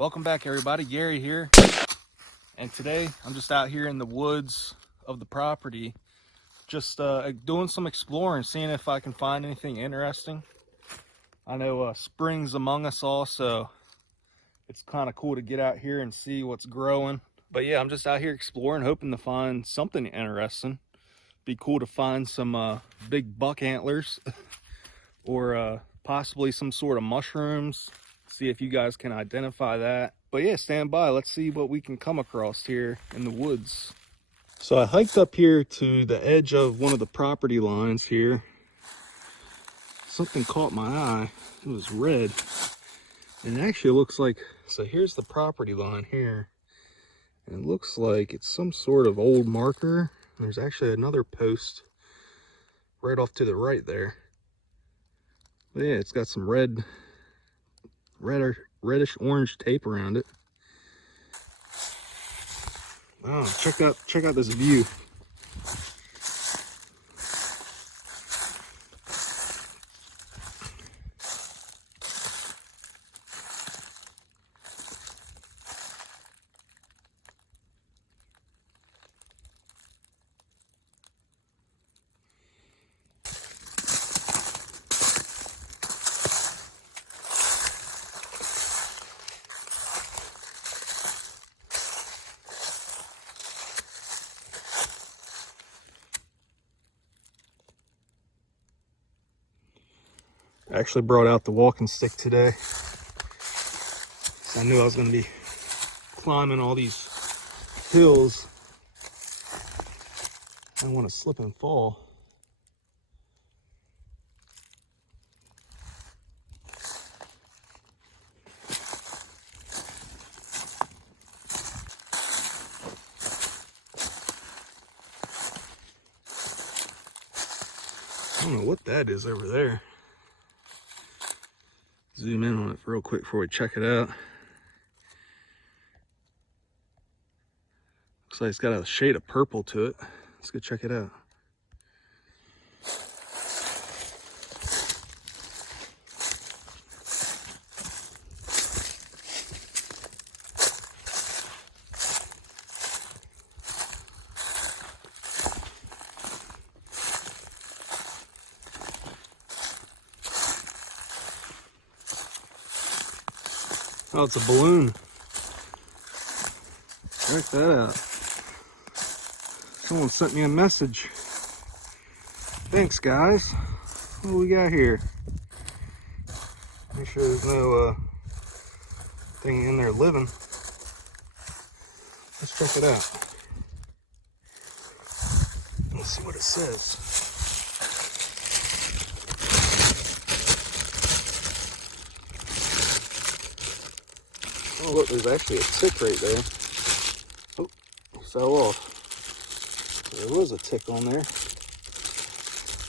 Welcome back, everybody. Gary here, and today I'm just out here in the woods of the property, just doing some exploring, seeing if I can find anything interesting. I know spring's among us all, so it's kind of cool to get out here and see what's growing. But yeah, I'm just out here exploring, hoping to find something interesting. Be cool to find some big buck antlers or possibly some sort of mushrooms. See if you guys can identify that. But yeah, stand by. Let's see what we can come across here in the woods. So I hiked up here to the edge of one of the property lines here. Something caught my eye. It was red. And it actually looks like, so here's the property line here. And it looks like it's some sort of old marker. There's actually another post right off to the right there. But yeah, it's got some reddish orange tape around it. Oh, check out this view. I actually brought out the walking stick today. So I knew I was going to be climbing all these hills. I don't want to slip and fall. I don't know what that is over there. Zoom in on it real quick before we check it out. Looks like it's got a shade of purple to it. Let's go check it out. Oh, it's a balloon. Check that out. Someone sent me a message. Thanks, guys. What do we got here? Make sure there's no thing in there living. Let's check it out. Let's see what it says. Oh, look, there's actually a tick right there. Oh, it fell off. There was a tick on there.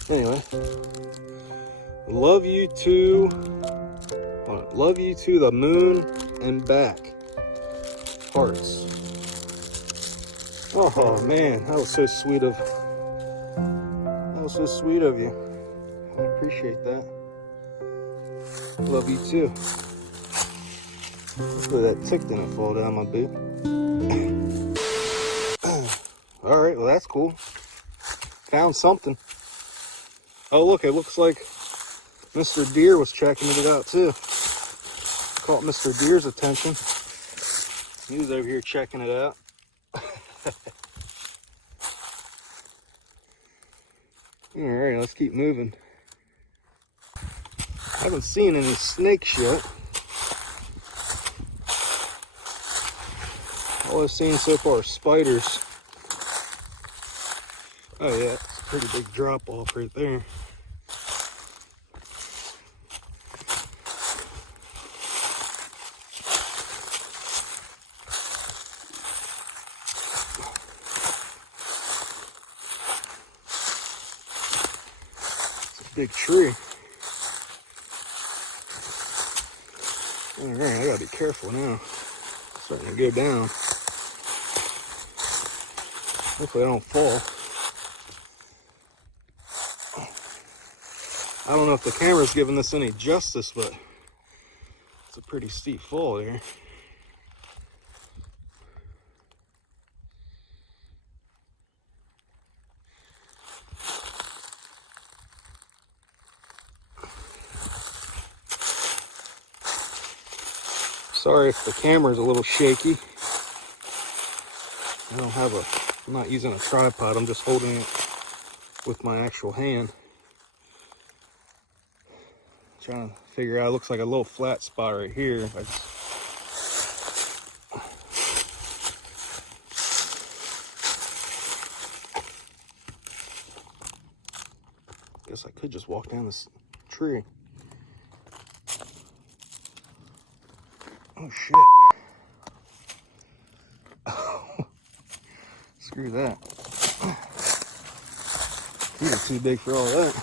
Anyway, love you to the moon and back. Hearts. Oh man, that was so sweet of you. I appreciate that. Love you too. Hopefully that tick didn't fall down my boot. Alright, well that's cool. Found something. Oh look, it looks like Mr. Deer was checking it out too. Caught Mr. Deer's attention. He was over here checking it out. Alright, let's keep moving. I haven't seen any snakes yet. All I've seen so far are spiders. Oh yeah, it's a pretty big drop off right there. It's a big tree. Alright, I gotta be careful now. It's starting to go down. Hopefully I don't fall. I don't know if the camera's giving this any justice, but it's a pretty steep fall here. Sorry if the camera's a little shaky. I'm not using a tripod, I'm just holding it with my actual hand. Trying to figure out, it looks like a little flat spot right here. Guess I could just walk down this tree. Oh shit. Screw that. These are too big for all that.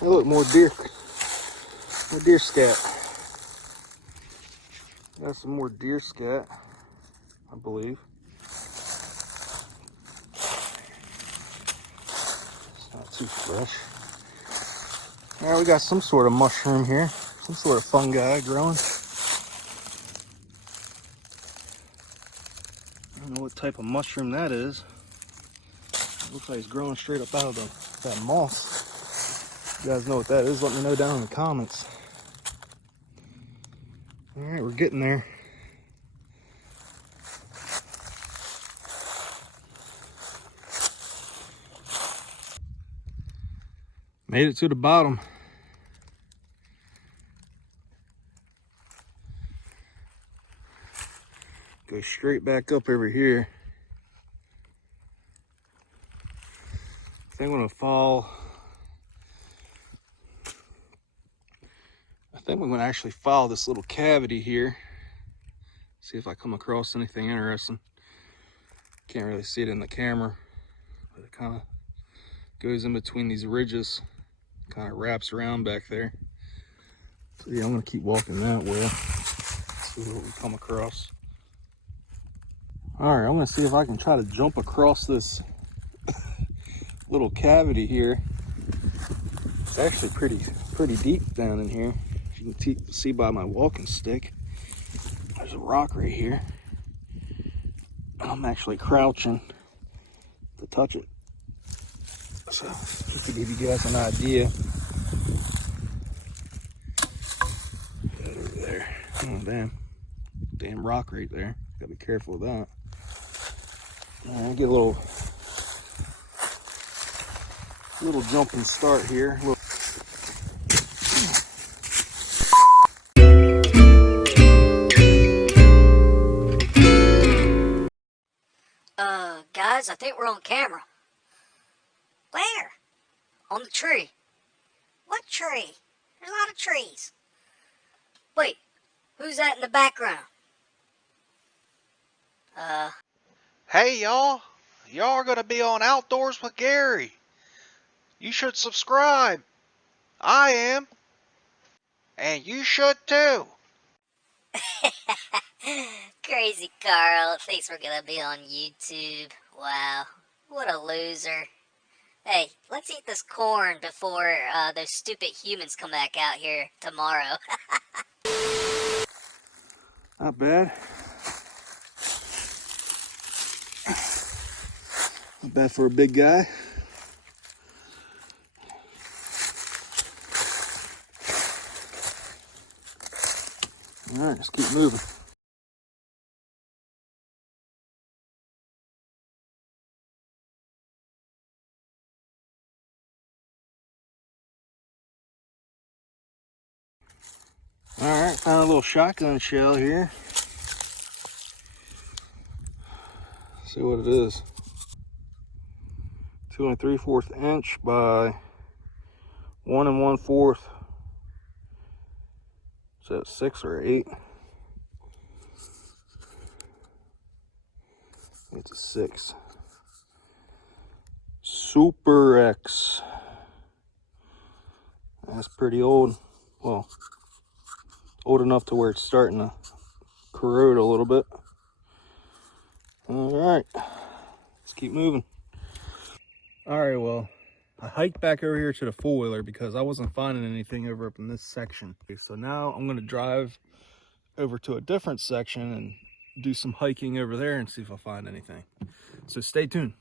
Oh look, more deer scat. Got some more deer scat, I believe. It's not too fresh. Alright, we got some sort of mushroom here. Some sort of fungi growing. I don't know what type of mushroom that is. It looks like it's growing straight up out of that moss. If you guys know what that is, let me know down in the comments. Alright, we're getting there. Made it to the bottom. Go straight back up over here. I think I'm gonna fall. I think I'm gonna actually follow this little cavity here. See if I come across anything interesting. Can't really see it in the camera, but it kind of goes in between these ridges, kind of wraps around back there. So yeah, I'm gonna keep walking that way. See what we come across. All right, I'm gonna see if I can try to jump across this little cavity here. It's actually pretty deep down in here. If you can see by my walking stick, there's a rock right here. I'm actually crouching to touch it. So just to give you guys an idea. That over there. Oh damn rock right there. Gotta be careful of that. All right, get a little jump and start here. Guys, I think we're on camera. Where? On the tree. What tree? There's a lot of trees. Wait, who's that in the background? Hey y'all, y'all are gonna be on Outdoors with Gary. You should subscribe. I am. And you should too. Crazy Carl thinks we're gonna be on YouTube. Wow, what a loser. Hey, let's eat this corn before those stupid humans come back out here tomorrow. Not bad. Not bad for a big guy. All right, let's keep moving. All right, found a little shotgun shell here. See what it is. 2 3/4 inch by 1 1/4. Is that 6 or 8? It's a 6. Super X. That's pretty old. Well, old enough to where it's starting to corrode a little bit. All right, let's keep moving. All right, well, I hiked back over here to the four-wheeler because I wasn't finding anything over up in this section. So now I'm gonna drive over to a different section and do some hiking over there and see if I find anything. So stay tuned.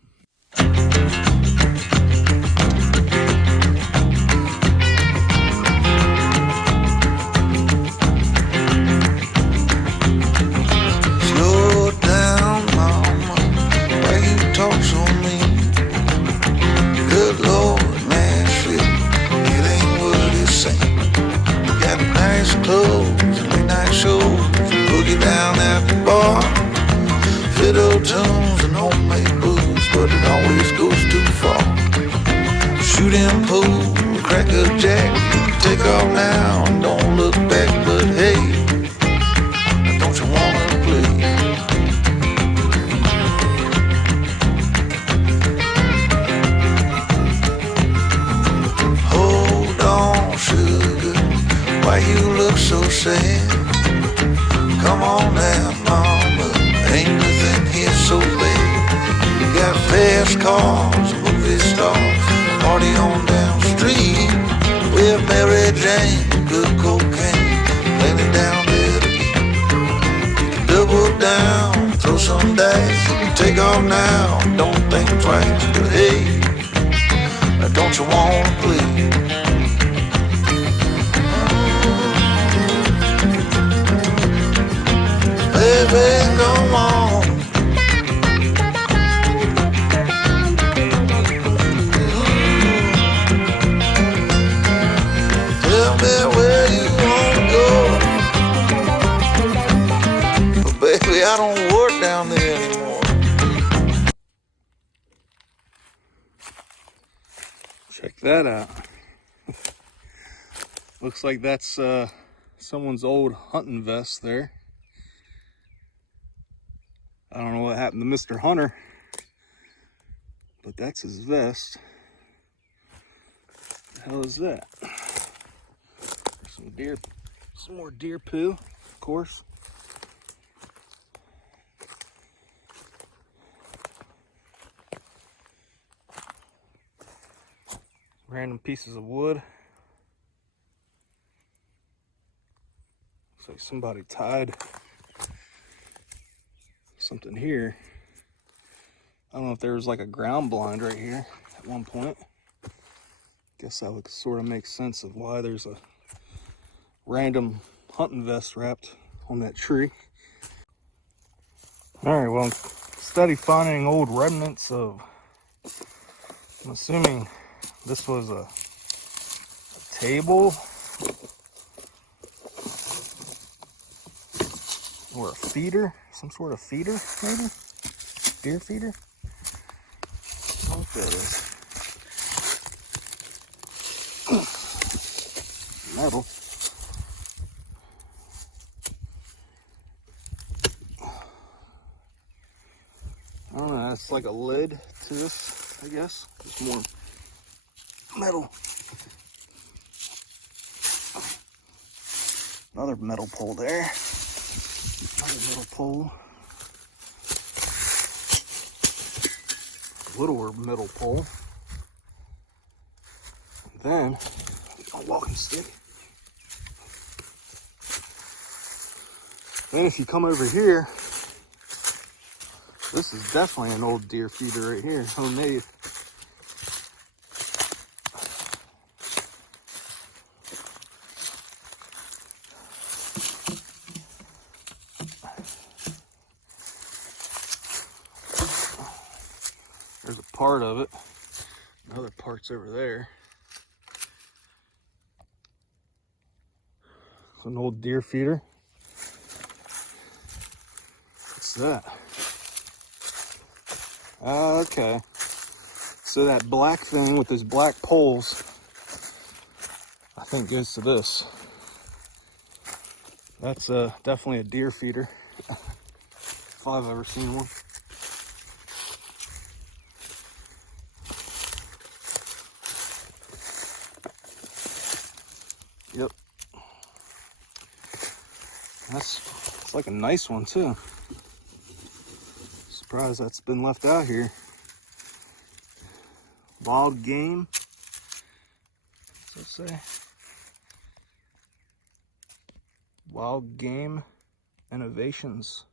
tunes and homemade booze, but it always goes too far. Shooting pool, crack a jack, take off now and don't look back. But hey, don't you wanna play? Hold on, sugar, why you look so sad? Come on now, mama, ain't nothing here so bad. We got fast cars, movie stars, party on down the street with Mary Jane, good cocaine, plenty down there to eat. You can double down, throw some dice, you can take off now, don't think twice. But hey, don't you wanna play? Baby, come on. Tell me where you wanna go. But baby, I don't work down there anymore. Check that out. Looks like that's someone's old hunting vest there. I don't know what happened to Mr. Hunter, but that's his vest. What the hell is that? Some more deer poo, of course. Random pieces of wood. Looks like somebody tied something here. I don't know if there was like a ground blind right here at one point. Guess that would sort of make sense of why there's a random hunting vest wrapped on that tree. All right, well, study finding old remnants of, I'm assuming this was a table or a feeder, some sort of feeder, maybe? Deer feeder? I don't know what that is. Metal. I don't know, it's like a lid to this, I guess. There's more metal. Another metal pole there. Another metal pole. Littler metal pole. And then a walking stick. Then if you come over here, this is definitely an old deer feeder right here, homemade. There's a part of it. Another part's over there. It's an old deer feeder. What's that? Okay. So that black thing with those black poles, I think goes to this. That's definitely a deer feeder, if I've ever seen one. Yep. It's like a nice one too. Surprised that's been left out here. Wild game. What's that say? Wild Game Innovations.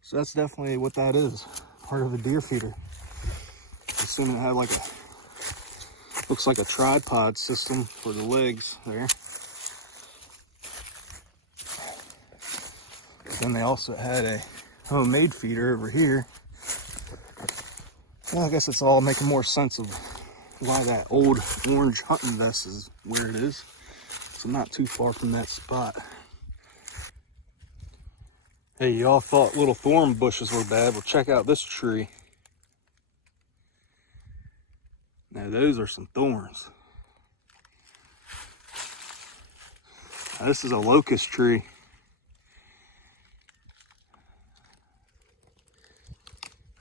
So that's definitely what that is. Part of a deer feeder. Assuming it had like looks like a tripod system for the legs there. Then they also had a homemade feeder over here. Well, I guess it's all making more sense of why that old orange hunting vest is where it is. So not too far from that spot. Hey, y'all thought little thorn bushes were bad. Well, check out this tree. Now, those are some thorns. Now, this is a locust tree.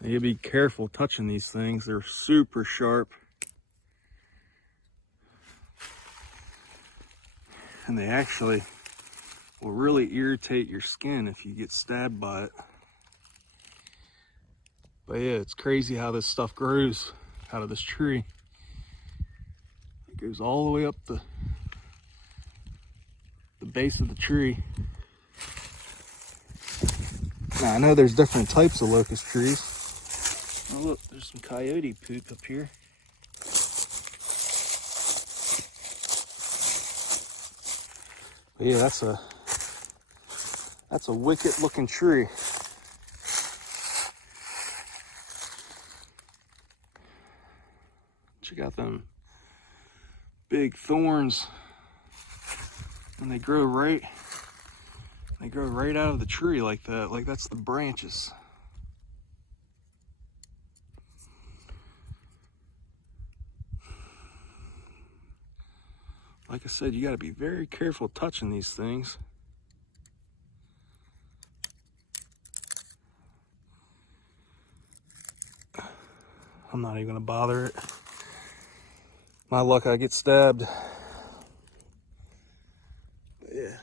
You be careful touching these things. They're super sharp. And they actually will really irritate your skin if you get stabbed by it. But yeah, it's crazy how this stuff grows out of this tree. It goes all the way up the base of the tree. Now, I know there's different types of locust trees. Oh look, there's some coyote poop up here. But yeah, that's a wicked looking tree. Check out them big thorns. And they grow right out of the tree like that. Like that's the branches. Like I said, you got to be very careful touching these things. I'm not even gonna bother it. My luck, I get stabbed. But yeah.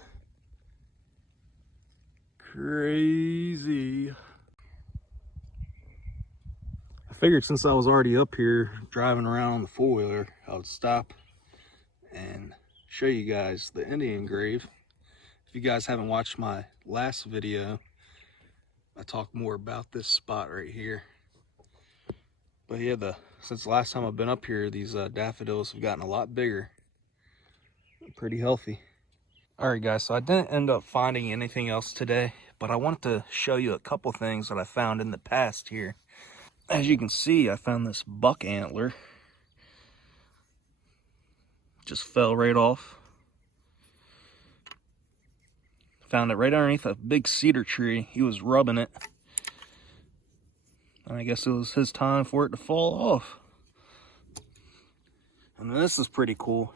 Crazy. I figured since I was already up here driving around on the four-wheeler, I would stop and show you guys the Indian grave. If you guys haven't watched my last video, I talk more about this spot right here. But yeah, since the last time I've been up here, these daffodils have gotten a lot bigger. Pretty healthy. Alright guys, so I didn't end up finding anything else today, but I wanted to show you a couple things that I found in the past here. As you can see, I found this buck antler. Just fell right off. Found it right underneath a big cedar tree. He was rubbing it. And I guess it was his time for it to fall off. And this is pretty cool.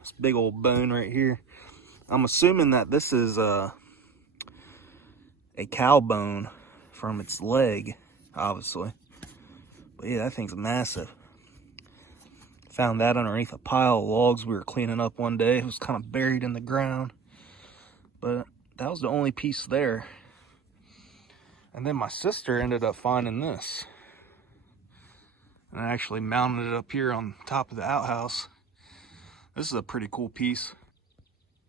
This big old bone right here. I'm assuming that this is a cow bone from its leg, obviously. But yeah, that thing's massive. Found that underneath a pile of logs we were cleaning up one day. It was kind of buried in the ground. But that was the only piece there. And then my sister ended up finding this. And I actually mounted it up here on top of the outhouse. This is a pretty cool piece.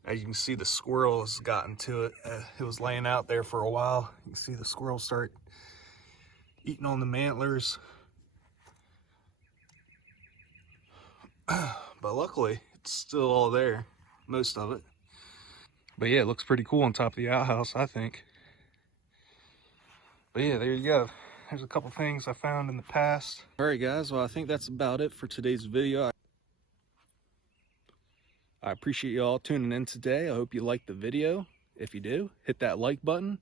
As you can see, the squirrel has gotten to it. It was laying out there for a while. You can see the squirrel start eating on the mantlers. But luckily, it's still all there, most of it. But yeah, it looks pretty cool on top of the outhouse, I think. But yeah, there you go. There's a couple things I found in the past. All right, guys. Well, I think that's about it for today's video. I appreciate you all tuning in today. I hope you liked the video. If you do, hit that like button.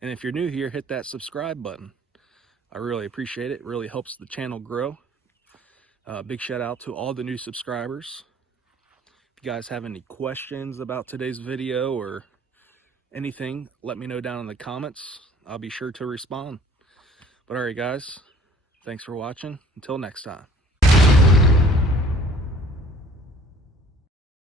And if you're new here, hit that subscribe button. I really appreciate it. It really helps the channel grow. Big shout out to all the new subscribers. If you guys have any questions about today's video or anything, let me know down in the comments. I'll be sure to respond. But all right, guys, thanks for watching. Until next time.